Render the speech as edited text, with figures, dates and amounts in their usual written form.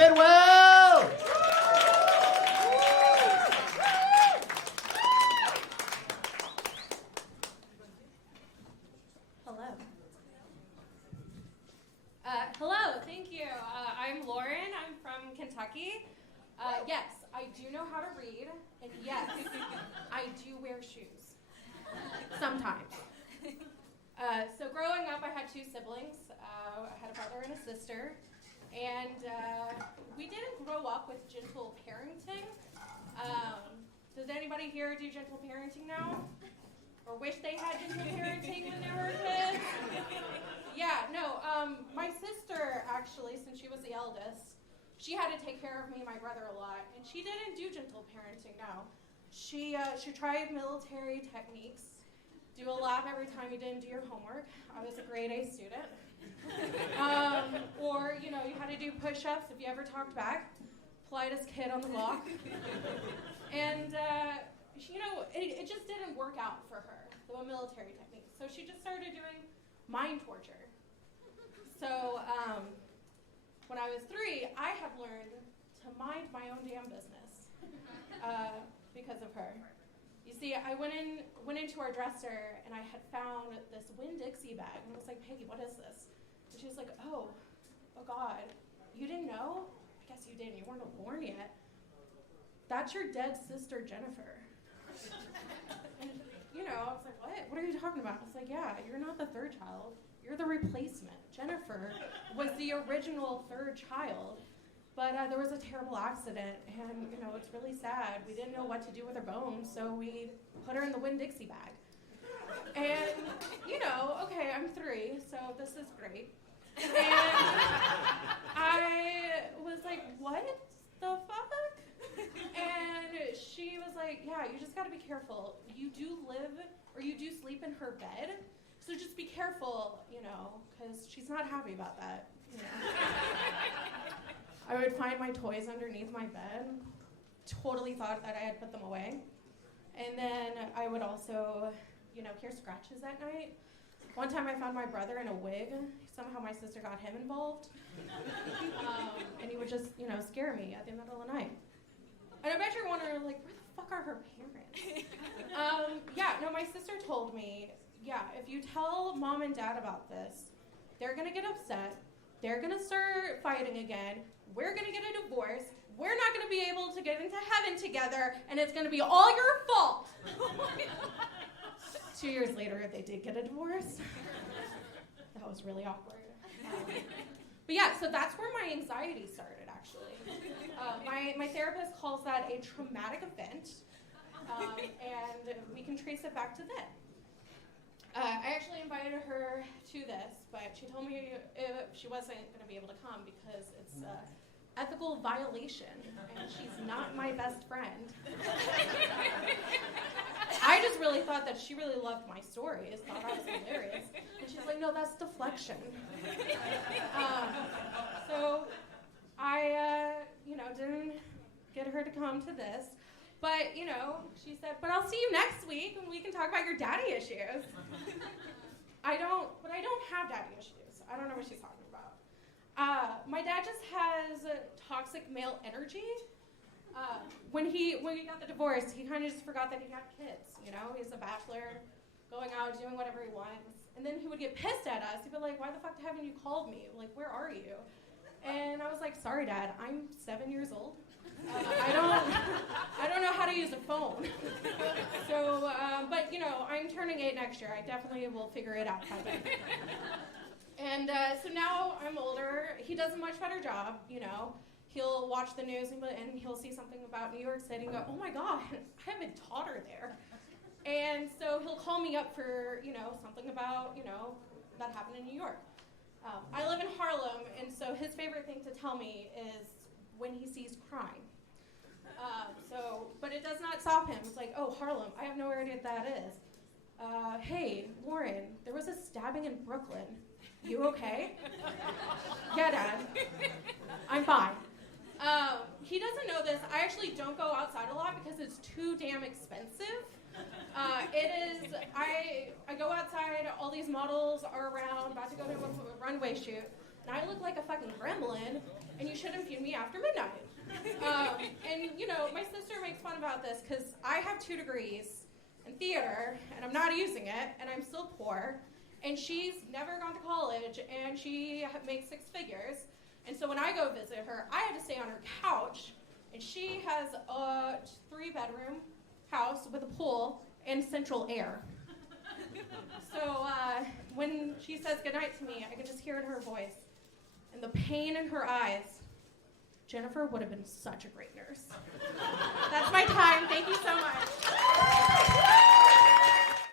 Bidwell! Hello, thank you. I'm Lauren. I'm from Kentucky. Yes, I do know how to read, and yes, I do wear shoes. Sometimes. So growing up, I had two siblings. I had a brother and a sister, and we didn't grow up with gentle parenting. Does anybody here do gentle parenting now? Or wish they had gentle parenting when they were kids? Yeah, no, my sister, actually, since she was the eldest, she had to take care of me and my brother a lot, and she didn't do gentle parenting, no. She tried military techniques, do a lap every time you didn't do your homework. I was a grade A student. Or, you had to do push-ups if you ever talked back. Politest kid on the block. And, it just didn't work out for her, the military techniques. So she just started doing mind torture. So when I was 3, I had learned to mind my own damn business because of her. You see, I went into our dresser and I had found this Winn-Dixie bag, and I was like, Peggy, what is this? And she was like, oh God, you didn't know? I guess you didn't. You weren't born yet. That's your dead sister, Jennifer. And, I was like, what? What are you talking about? I was like, yeah, you're not the third child. You're the replacement. Jennifer was the original third child, but there was a terrible accident, and, it's really sad. We didn't know what to do with her bones, so we put her in the Winn-Dixie bag. And, okay, I'm 3, so this is great. And I was like, what the fuck? And she was like, yeah, you just gotta be careful. You do sleep in her bed, so just be careful, because she's not happy about that, I would find my toys underneath my bed, totally thought that I had put them away. And then I would also, hear scratches at night. One time I found my brother in a wig. Somehow my sister got him involved. And he would just, scare me at the middle of the night. And I bet you're wondering, where the fuck are her parents? My sister told me, if you tell mom and dad about this, they're gonna get upset, they're gonna start fighting again, we're gonna get a divorce, we're not gonna be able to get into heaven together, and it's gonna be all your fault. 2 years later, they did get a divorce. That was really awkward. So that's where my anxiety started, actually. My therapist calls that a traumatic event, and we can trace it back to then. I actually invited her to this, but she told me she wasn't going to be able to come because it's an ethical violation, and she's not my best friend. I just really thought that she really loved my stories, thought I was hilarious. And she's like, no, that's deflection. So I, didn't get her to come to this. But, she said, but I'll see you next week and we can talk about your daddy issues. I don't have daddy issues. I don't know what she's talking about. My dad just has toxic male energy. When he got the divorce, he kind of just forgot that he had kids, He's a bachelor, going out, doing whatever he wants. And then he would get pissed at us. He'd be like, why the fuck haven't you called me? Where are you? And I was like, sorry, Dad, I'm 7 years old. I don't know how to use a phone. So, but, I'm turning 8 next year. I definitely will figure it out by then. And so now I'm older. He does a much better job, He'll watch the news and he'll see something about New York City and go, oh my God, I have a daughter there. And so he'll call me up for, something about, that happened in New York. I live in Harlem, and so his favorite thing to tell me is when he sees crime. But it does not stop him. It's like, oh, Harlem, I have no idea what that is. Hey, Lauren, there was a stabbing in Brooklyn. You okay? Yeah, Dad. I'm fine. He doesn't know this. I actually don't go outside a lot because it's too damn expensive. I go outside, all these models are around, about to go to a runway shoot, and I look like a fucking gremlin, and you shouldn't feed me after midnight. And, my sister makes fun about this because I have 2 degrees in theater, and I'm not using it, and I'm still poor. And she's never gone to college, and she makes 6 figures. And so when I go visit her, I have to stay on her couch, and she has a 3-bedroom house with a pool and central air. So when she says goodnight to me, I can just hear it in her voice and the pain in her eyes. Jennifer would have been such a great nurse. That's my time. Thank you so much.